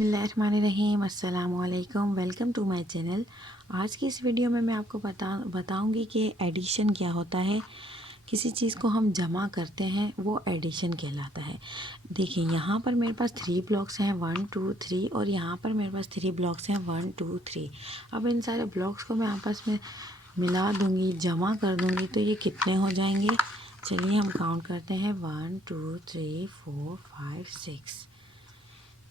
बिस्मिल्लाहिर्रहमानिर्रहीम, अस्सलामुअलैकुम। Welcome to my channel. आज की इस वीडियो में मैं आपको बताऊंगी कि एडिशन क्या होता है। किसी चीज़ को हम जमा करते हैं वो एडिशन कहलाता है। देखिए यहाँ पर मेरे पास 3 ब्लॉक्स हैं 1 2 3 और यहाँ पर मेरे पास 3 ब्लॉक्स हैं 1 2 3। अब इन सारे ब्लॉक्स को मैं आपस में मिला दूँगी, जमा कर दूँगी तो ये कितने हो जाएंगे। चलिए हम काउंट करते हैं 1 2 3 4 5 6।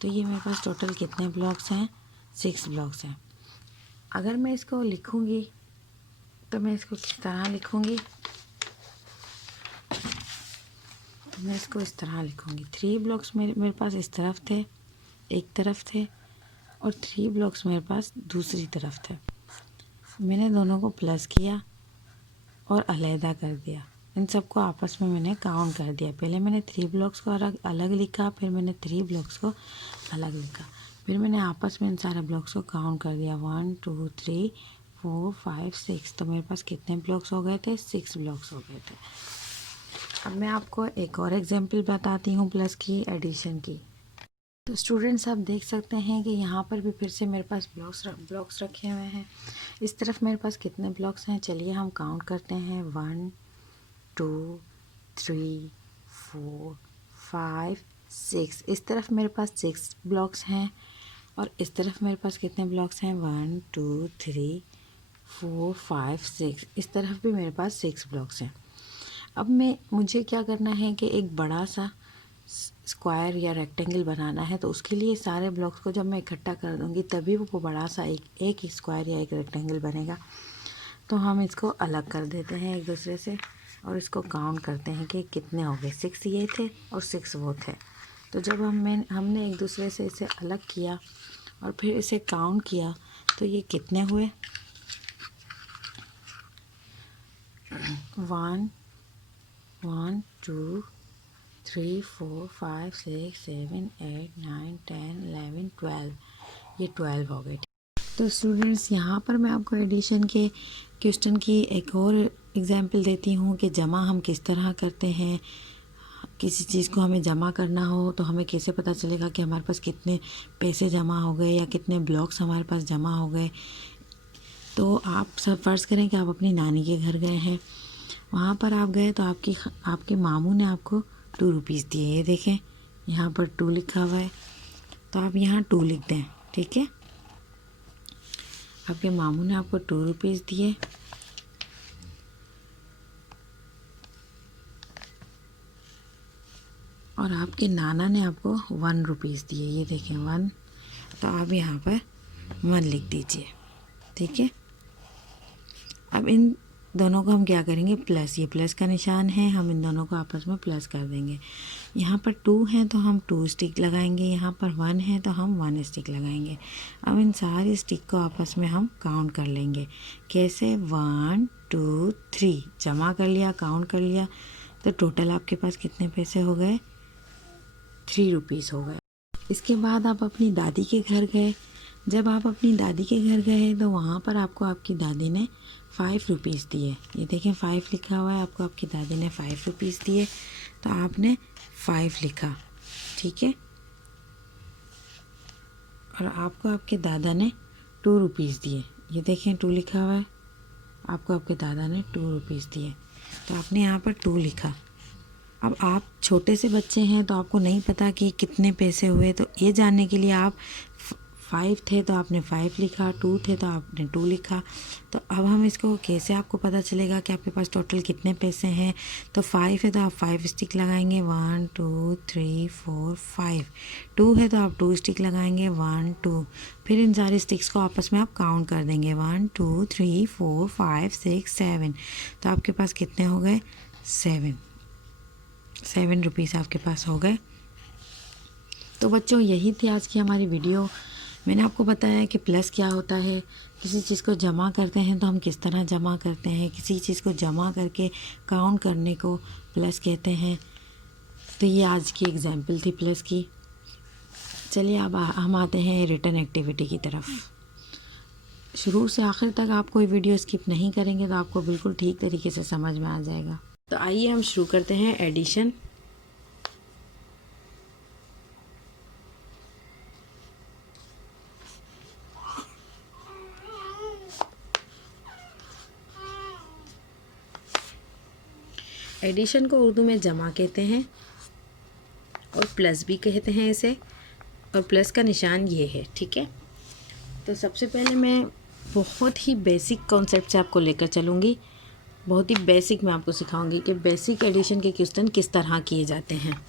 तो ये मेरे पास टोटल कितने ब्लॉक्स हैं, 6 ब्लॉक्स हैं। अगर मैं इसको लिखूँगी तो मैं इसको किस तरह लिखूँगी, तो मैं इसको इस तरह लिखूँगी। 3 ब्लॉक्स मेरे पास इस तरफ थे, एक तरफ थे, और 3 ब्लॉक्स मेरे पास दूसरी तरफ थे। मैंने दोनों को प्लस किया और अलहदा कर दिया। इन सबको आपस में मैंने काउंट कर दिया। पहले मैंने 3 ब्लॉक्स को अलग लिखा, फिर मैंने 3 ब्लॉक्स को अलग लिखा, फिर मैंने आपस में इन सारे ब्लॉक्स को काउंट कर दिया 1 2 3 4 5 6। तो मेरे पास कितने ब्लॉक्स हो गए थे, 6 ब्लॉक्स हो गए थे। अब मैं आपको एक और एग्जांपल बताती हूँ प्लस की, एडिशन की। तो स्टूडेंट्स आप देख सकते हैं कि यहाँ पर भी फिर से मेरे पास ब्लॉक्स रखे हुए हैं। इस तरफ मेरे पास कितने ब्लॉक्स हैं, चलिए हम काउंट करते हैं 1 2 3 4 5 6। इस तरफ मेरे पास 6 ब्लॉक्स हैं और इस तरफ मेरे पास कितने ब्लॉक्स हैं 1 2 3 4 5 6। इस तरफ भी मेरे पास 6 ब्लॉक्स हैं। अब मुझे क्या करना है कि एक बड़ा सा स्क्वायर या रेक्टेंगल बनाना है। तो उसके लिए सारे ब्लॉक्स को जब मैं इकट्ठा कर दूंगी तभी वो बड़ा सा एक स्क्वायर या एक रेक्टेंगल बनेगा। तो हम इसको अलग कर देते हैं एक दूसरे से और इसको काउंट करते हैं कि कितने हो गए। 6 ये थे और 6 वो थे। तो जब हमने एक दूसरे से इसे अलग किया और फिर इसे काउंट किया तो ये कितने हुए, 1 1 2 3 4 5 6 7 8 9 10 11 12। ये 12 हो गए। तो स्टूडेंट्स यहाँ पर मैं आपको एडिशन के क्वेश्चन की एक और एग्जांपल देती हूँ कि जमा हम किस तरह करते हैं। किसी चीज़ को हमें जमा करना हो तो हमें कैसे पता चलेगा कि हमारे पास कितने पैसे जमा हो गए या कितने ब्लॉक्स हमारे पास जमा हो गए। तो आप सब फ़र्ज़ करें कि आप अपनी नानी के घर गए हैं, वहाँ पर आप गए तो आपके मामू ने आपको 2 रुपीज़ दिए। ये देखें यहाँ पर 2 लिखा हुआ है, तो आप यहाँ 2 लिख दें। ठीक है, आपके मामू ने आपको 2 रुपीज़ दिए और आपके नाना ने आपको 1 रुपीज़ दिए। ये देखें 1, तो आप यहाँ पर 1 लिख दीजिए। ठीक है, अब इन दोनों को हम क्या करेंगे, प्लस, ये प्लस का निशान है, हम इन दोनों को आपस में प्लस कर देंगे। यहाँ पर 2 है तो हम 2 स्टिक लगाएंगे, यहाँ पर 1 है तो हम 1 स्टिक लगाएंगे। अब इन सारी स्टिक को आपस में हम काउंट कर लेंगे। कैसे, 1 2 3 जमा कर लिया, काउंट कर लिया, तो टोटल आपके पास कितने पैसे हो गए, 3 रुपीज़ हो गए। इसके बाद आप अपनी दादी के घर गए। जब आप अपनी दादी के घर गए तो वहाँ पर आपको आपकी दादी ने 5 रुपीज़ दिए। ये देखें 5 लिखा हुआ है, आपको आपकी दादी ने 5 रुपीज़ दिए, तो आपने 5 लिखा। ठीक है, और आपको आपके दादा ने 2 रुपीज़ दिए। ये देखें 2 लिखा हुआ है, आपको आपके दादा ने 2 रुपीज़ दिए, तो आपने यहाँ पर 2 लिखा। अब आप छोटे से बच्चे हैं तो आपको नहीं पता कि कितने पैसे हुए, तो ये जानने के लिए आप 5 थे तो आपने 5 लिखा, 2 थे तो आपने 2 लिखा। तो अब हम इसको कैसे, आपको पता चलेगा कि आपके पास टोटल कितने पैसे हैं। तो 5 है तो आप 5 स्टिक लगाएंगे, 1 2 3 4 5। 2 है तो आप 2 स्टिक लगाएंगे, 1 2। फिर इन सारे स्टिक्स को आपस में आप काउंट कर देंगे, 1 2 3 4 5 6 7। तो आपके पास कितने हो गए, 7 रुपीज़ आपके पास हो गए। तो बच्चों यही थी आज की हमारी वीडियो। मैंने आपको बताया कि प्लस क्या होता है, किसी चीज़ को जमा करते हैं तो हम किस तरह जमा करते हैं, किसी चीज़ को जमा करके काउंट करने को प्लस कहते हैं। तो ये आज की एग्जाम्पल थी प्लस की। चलिए अब हम आते हैं रिटन एक्टिविटी की तरफ। शुरू से आखिर तक आप कोई वीडियो स्किप नहीं करेंगे तो आपको बिल्कुल ठीक तरीके से समझ में आ जाएगा। तो आइए हम शुरू करते हैं एडिशन। एडिशन को उर्दू में जमा कहते हैं और प्लस भी कहते हैं इसे, और प्लस का निशान ये है, ठीक है। तो सबसे पहले मैं बहुत ही बेसिक कॉन्सेप्ट से आपको लेकर चलूँगी, बहुत ही बेसिक मैं आपको सिखाऊंगी कि बेसिक एडिशन के क्वेश्चन किस तरह किए जाते हैं।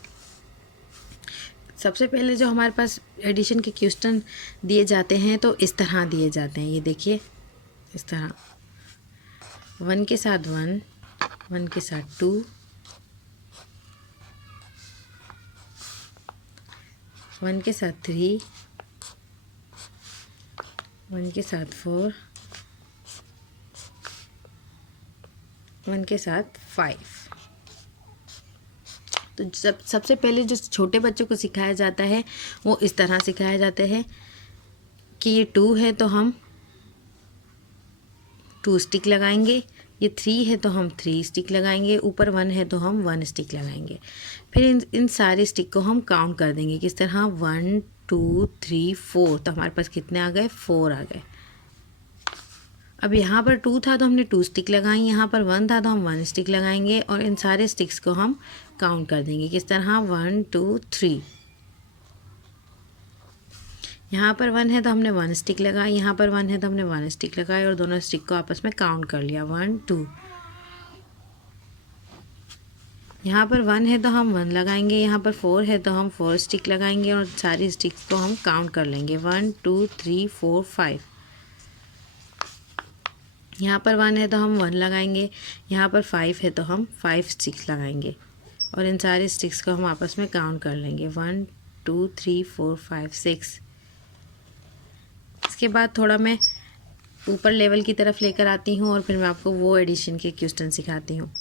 सबसे पहले जो हमारे पास एडिशन के क्वेश्चन दिए जाते हैं तो इस तरह दिए जाते हैं, ये देखिए इस तरह, 1 के साथ 1, 1 के साथ 2, 1 के साथ 3, 1 के साथ 4, 1 के साथ 5। तो सबसे पहले जो छोटे बच्चों को सिखाया जाता है वो इस तरह सिखाया जाता है कि ये 2 है तो हम 2 स्टिक लगाएंगे, ये 3 है तो हम 3 स्टिक लगाएंगे, ऊपर 1 है तो हम 1 स्टिक लगाएंगे। फिर इन सारे स्टिक को हम काउंट कर देंगे किस तरह, 1 2 3 4। तो हमारे पास कितने आ गए, 4 आ गए। अब यहाँ पर 2 था तो हमने 2 स्टिक लगाई, यहाँ पर 1 था तो हम 1 स्टिक लगाएंगे और इन सारे स्टिक्स को हम काउंट कर देंगे किस तरह, 1 2 3। यहाँ पर 1 है तो हमने 1 स्टिक लगाई, यहाँ पर 1 है तो हमने 1 स्टिक लगाई और दोनों स्टिक को आपस में काउंट कर लिया, 1 2। यहाँ पर 1 है तो हम 1 लगाएंगे, यहाँ पर 4 है तो हम 4 स्टिक लगाएंगे और सारी स्टिक्स को हम काउंट कर लेंगे, 1 2 3 4 5। यहाँ पर 1 है तो हम 1 लगाएंगे, यहाँ पर 5 है तो हम 5 स्टिक्स लगाएंगे और इन सारे स्टिक्स को हम आपस में काउंट कर लेंगे, 1 2 3 4 5 6। इसके बाद थोड़ा मैं ऊपर लेवल की तरफ लेकर आती हूँ और फिर मैं आपको वो एडिशन के क्वेश्चन सिखाती हूँ।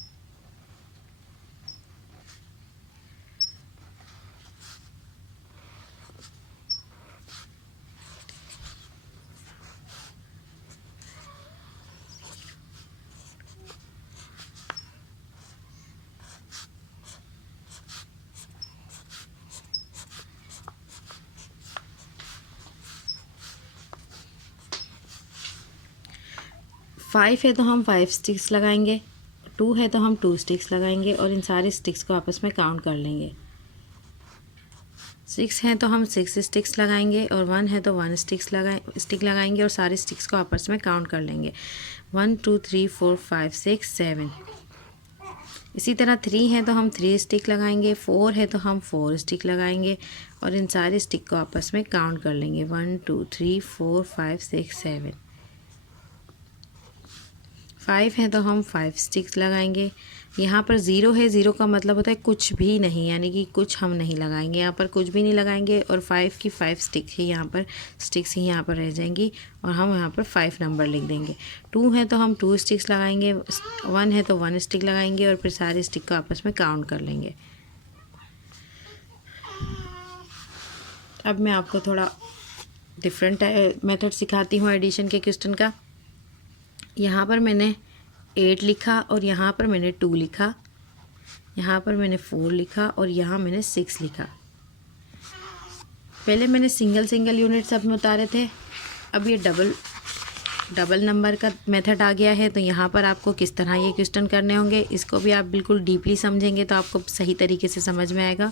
फाइव है तो हम 5 स्टिक्स लगाएंगे, 2 है तो हम 2 स्टिक्स लगाएंगे और इन सारे स्टिक्स को आपस में काउंट कर लेंगे। 6 है तो हम 6 स्टिक्स लगाएंगे और 1 है तो 1 स्टिक लगाएंगे और सारे स्टिक्स को आपस में काउंट कर लेंगे, 1 2 3 4 5 6 7। इसी तरह 3 है तो हम 3 स्टिक लगाएंगे, 4 है तो हम 4 स्टिक लगाएंगे और इन सारे स्टिक को आपस में काउंट कर लेंगे, 1 2 3 4 5 6 7। 5 है तो हम 5 स्टिक्स लगाएंगे, यहाँ पर 0 है, 0 का मतलब होता है कुछ भी नहीं, यानी कि कुछ हम नहीं लगाएंगे, यहाँ पर कुछ भी नहीं लगाएंगे और 5 की 5 स्टिक ही यहाँ पर स्टिक्स ही यहाँ पर रह जाएंगी और हम यहाँ पर 5 नंबर लिख देंगे। 2 है तो हम 2 स्टिक्स लगाएंगे, 1 है तो 1 स्टिक लगाएंगे और फिर सारे स्टिक को आपस में काउंट कर लेंगे। अब मैं आपको थोड़ा डिफरेंट मेथड सिखाती हूँ एडिशन के क्वेश्चन का। यहाँ पर मैंने 8 लिखा और यहाँ पर मैंने 2 लिखा, यहाँ पर मैंने 4 लिखा और यहाँ मैंने 6 लिखा। पहले मैंने सिंगल यूनिट सब में उतारे थे, अब ये डबल नंबर का मेथड आ गया है। तो यहाँ पर आपको किस तरह ये क्वेश्चन करने होंगे, इसको भी आप बिल्कुल डीपली समझेंगे तो आपको सही तरीके से समझ में आएगा।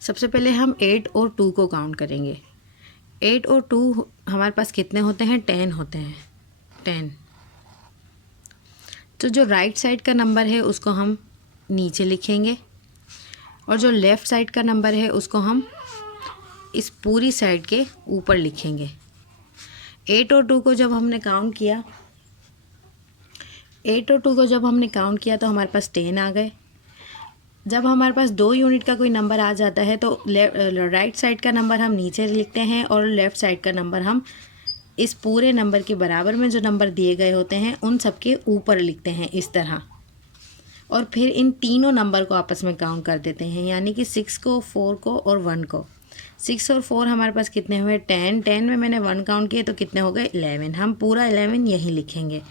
सबसे पहले हम 8 और 2 को काउंट करेंगे। 8 और 2 हमारे पास कितने होते हैं, 10 होते हैं, 10। तो जो राइट साइड का नंबर है उसको हम नीचे लिखेंगे और जो लेफ़्ट साइड का नंबर है उसको हम इस पूरी साइड के ऊपर लिखेंगे। 8 और 2 को जब हमने काउंट किया, 8 और 2 को जब हमने काउंट किया तो हमारे पास 10 आ गए। जब हमारे पास 2 यूनिट का कोई नंबर आ जाता है तो राइट साइड का नंबर हम नीचे लिखते हैं और लेफ़्ट साइड का नंबर हम इस पूरे नंबर के बराबर में जो नंबर दिए गए होते हैं उन सब के ऊपर लिखते हैं इस तरह। और फिर इन तीनों नंबर को आपस में काउंट कर देते हैं, यानी कि 6 को, 4 को और 1 को। 6 और 4 हमारे पास कितने हुए, 10 में मैंने 1 काउंट किए तो कितने हो गए, 11। हम पूरा 11 यहीं लिखेंगे।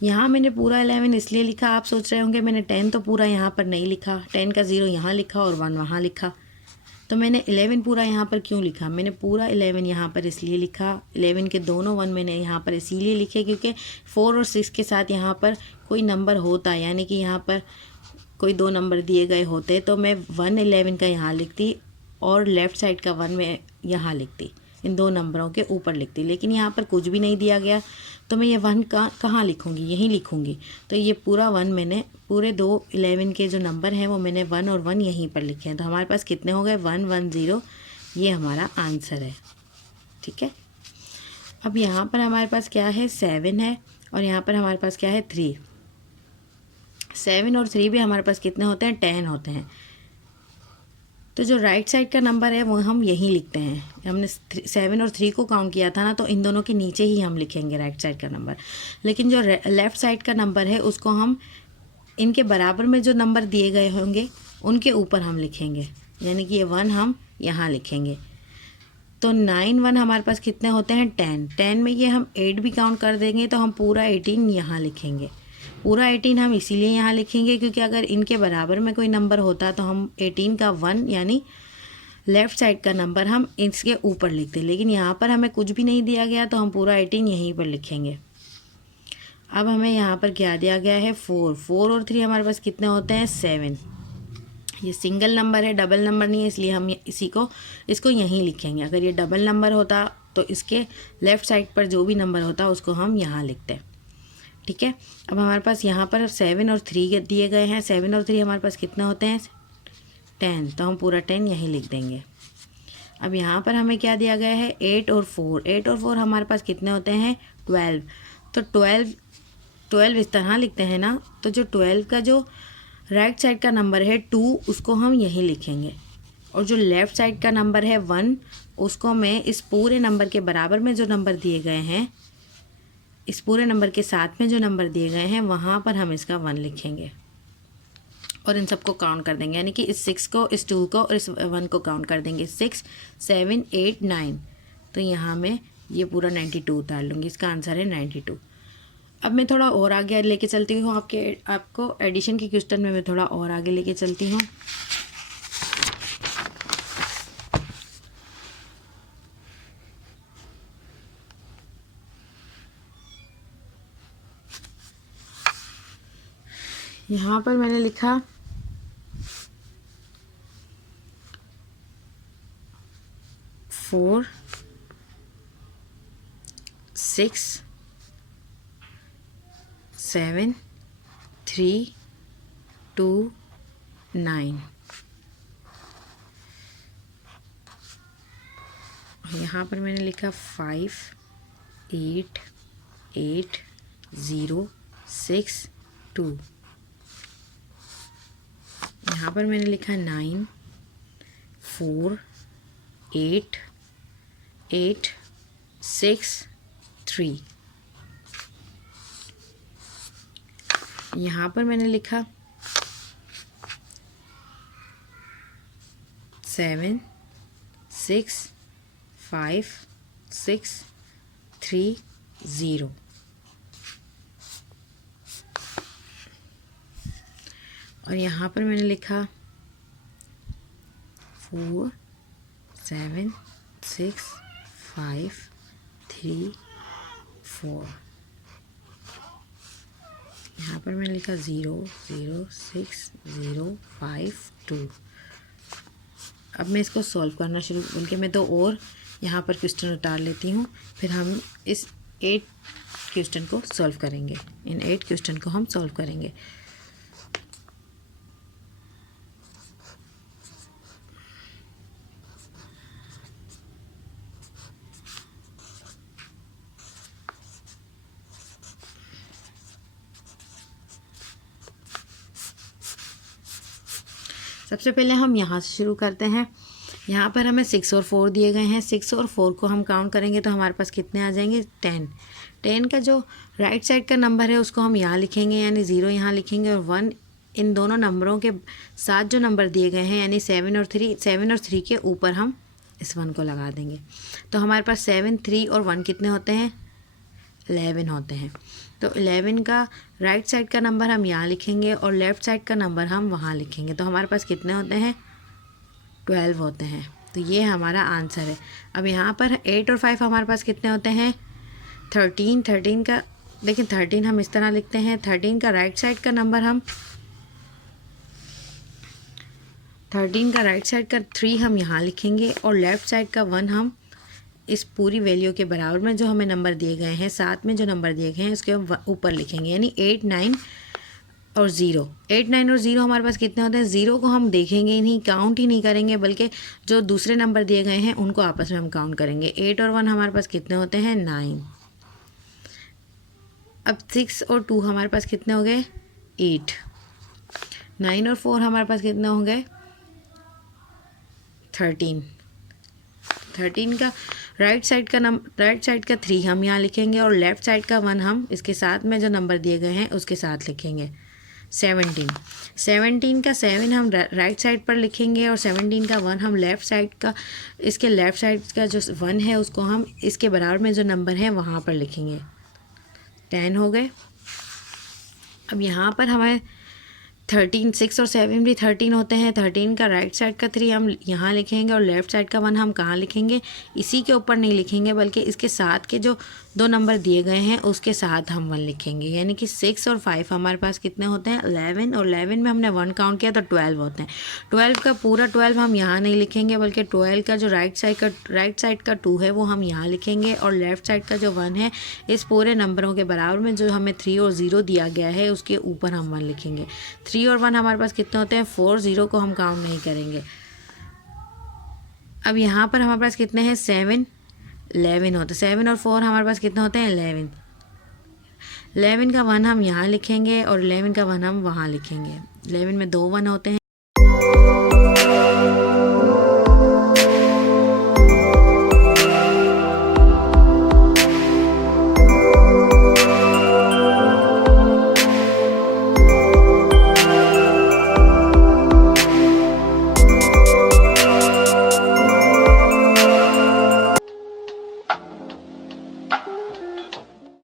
यहाँ मैंने पूरा 11 इसलिए लिखा, आप सोच रहे होंगे मैंने 10 तो पूरा यहाँ पर नहीं लिखा, 10 का 0 यहाँ लिखा और 1 वहाँ लिखा। तो मैंने 11 पूरा यहाँ पर क्यों लिखा? मैंने पूरा 11 यहाँ पर इसलिए लिखा, 11 के दोनों 1 मैंने यहाँ पर इसीलिए लिखे क्योंकि 4 और 6 के साथ यहाँ पर कोई नंबर होता, यानी कि यहाँ पर कोई 2 नंबर दिए गए होते तो मैं 1 11 का यहाँ लिखती और लेफ़्ट साइड का 1 में यहाँ लिखती, इन 2 नंबरों के ऊपर लिखती। लेकिन यहाँ पर कुछ भी नहीं दिया गया तो मैं ये 1 कहाँ लिखूँगी? यहीं लिखूँगी। तो ये पूरा 1 मैंने पूरे 2 11 के जो नंबर हैं वो मैंने 1 और 1 यहीं पर लिखे हैं। तो हमारे पास कितने हो गए? 1 1 0, ये हमारा आंसर है। ठीक है। अब यहाँ पर हमारे पास क्या है? 7 है और यहाँ पर हमारे पास क्या है? 3। 7 और 3 भी हमारे पास कितने होते हैं? 10 होते हैं। तो जो राइट साइड का नंबर है वो हम यहीं लिखते हैं। हमने 7 और 3 को काउंट किया था ना, तो इन दोनों के नीचे ही हम लिखेंगे राइट साइड का नंबर। लेकिन जो लेफ़्ट साइड का नंबर है उसको हम इनके बराबर में जो नंबर दिए गए होंगे उनके ऊपर हम लिखेंगे, यानी कि ये 1 हम यहाँ लिखेंगे। तो 9 1 हमारे पास कितने होते हैं? 10 में ये हम 8 भी काउंट कर देंगे तो हम पूरा 18 यहाँ लिखेंगे। पूरा 18 हम इसीलिए यहाँ लिखेंगे क्योंकि अगर इनके बराबर में कोई नंबर होता तो हम 18 का 1 यानी लेफ़्ट साइड का नंबर हम इसके ऊपर लिखते, लेकिन यहाँ पर हमें कुछ भी नहीं दिया गया तो हम पूरा 18 यहीं पर लिखेंगे। अब हमें यहाँ पर क्या दिया गया है? 4 और 3 हमारे पास कितने होते हैं? 7। ये सिंगल नंबर है, डबल नंबर नहीं है, इसलिए हम इसको यहीं लिखेंगे। अगर ये डबल नंबर होता तो इसके लेफ़्ट साइड पर जो भी नंबर होता उसको हम यहाँ लिखते। ठीक है। अब हमारे पास यहाँ पर 7 और 3 दिए गए हैं। 7 और 3 हमारे पास कितने होते हैं? 10। तो हम पूरा 10 यहीं लिख देंगे। अब यहाँ पर हमें क्या दिया गया है? 8 और 4। 8 और 4 हमारे पास कितने होते हैं? 12। तो 12 इस तरह लिखते हैं ना, तो जो 12 का जो राइट साइड का नंबर है 2 उसको हम यहीं लिखेंगे, और जो लेफ़्ट साइड का नंबर है 1 उसको मैं इस पूरे नंबर के बराबर में जो नंबर दिए गए हैं, इस पूरे नंबर के साथ में जो नंबर दिए गए हैं वहाँ पर हम इसका 1 लिखेंगे और इन सबको काउंट कर देंगे, यानी कि इस 6 को, इस 2 को और इस 1 को काउंट कर देंगे। 6 7 8 9। तो यहाँ मैं ये पूरा 92 उतार लूँगी। इसका आंसर है 92। अब मैं थोड़ा और आगे लेके चलती हूँ, आपको एडिशन के क्वेश्चन में मैं थोड़ा और आगे लेके चलती हूँ। यहाँ पर मैंने लिखा 4 6 7 3 2 9। यहाँ पर मैंने लिखा 5 8 8 0 6 2। यहाँ पर मैंने लिखा 9 4 8 8 6 3। यहाँ पर मैंने लिखा 7 6 5 6 3 0। और यहाँ पर मैंने लिखा 4 7 6 5 3 4। यहाँ पर मैंने लिखा 0 0 6 0 5 2। अब मैं इसको सॉल्व करना शुरू, बल्कि मैं 2 और यहाँ पर क्वेश्चन उतार लेती हूँ, फिर हम इस 8 क्वेश्चन को सॉल्व करेंगे। इन 8 क्वेश्चन को हम सॉल्व करेंगे। सबसे पहले हम यहाँ से शुरू करते हैं। यहाँ पर हमें 6 और 4 दिए गए हैं। 6 और 4 को हम काउंट करेंगे तो हमारे पास कितने आ जाएंगे? 10। 10 का जो राइट साइड का नंबर है उसको हम यहाँ लिखेंगे, यानी 0 यहाँ लिखेंगे, और 1 इन दोनों नंबरों के साथ जो नंबर दिए गए हैं, यानी 7 और 3 के ऊपर हम इस 1 को लगा देंगे। तो हमारे पास 7 3 और 1 कितने होते हैं? 11 होते हैं। तो 11 का राइट साइड का नंबर हम यहाँ लिखेंगे और लेफ़्ट साइड का नंबर हम वहाँ लिखेंगे। तो हमारे पास कितने होते हैं? 12 होते हैं। तो ये हमारा आंसर है। अब यहाँ पर 8 और 5 हमारे पास कितने होते हैं? 13। 13 का देखिए 13 हम इस तरह लिखते हैं। 13 का राइट साइड का नंबर हम 13 का राइट साइड का 3 हम यहाँ लिखेंगे और लेफ़्ट साइड का 1 हम इस पूरी वैल्यू के बराबर में जो हमें नंबर दिए गए हैं, साथ में जो नंबर दिए गए हैं उसके ऊपर लिखेंगे, यानी 8, 9 और 0। 8, 9 और 0 हमारे पास कितने होते हैं? 0 को हम देखेंगे ही नहीं, काउंट ही नहीं करेंगे, बल्कि जो दूसरे नंबर दिए गए हैं उनको आपस में हम काउंट करेंगे। 8 और 1 हमारे पास कितने होते हैं? 9। अब 6 और 2 हमारे पास कितने हो गए? 8। 9 और 4 हमारे पास कितने हो गए? 13। 13 का राइट साइड का 3 हम यहाँ लिखेंगे और लेफ़्ट साइड का 1 हम इसके साथ में जो नंबर दिए गए हैं उसके साथ लिखेंगे। 17। 17 का 7 हम राइट साइड पर लिखेंगे और 17 का 1 हम लेफ़्ट साइड का, इसके लेफ़्ट साइड का जो 1 है उसको हम इसके बराबर में जो नंबर है वहाँ पर लिखेंगे। 10 हो गए। अब यहाँ पर हमें 13, 6 और 7 भी 13 होते हैं। 13 का राइट साइड का 3 हम यहाँ लिखेंगे और लेफ़्ट साइड का 1 हम कहाँ लिखेंगे? इसी के ऊपर नहीं लिखेंगे, बल्कि इसके साथ के जो 2 नंबर दिए गए हैं उसके साथ हम 1 लिखेंगे। यानी कि 6 और 5 हमारे पास कितने होते हैं? 11, और 11 में हमने 1 काउंट किया तो 12 होते हैं। 12 का पूरा 12 हम यहाँ नहीं लिखेंगे, बल्कि 12 का जो राइट साइड का 2 है वो हम यहाँ लिखेंगे और लेफ़्ट साइड का जो 1 है इस पूरे नंबरों के बराबर में जो हमें 3 और 0 दिया गया है उसके ऊपर हम 1 लिखेंगे। 3 और 1 हमारे पास कितने होते हैं? 4। 0 को हम काउंट नहीं करेंगे। अब यहाँ पर हमारे पास कितने हैं? 7, 11 होते हैं। 7 और 4 हमारे पास कितने होते हैं? 11। 11 का 1 हम यहाँ लिखेंगे और 11 का 1 हम वहाँ लिखेंगे। 11 में 2 1 होते हैं।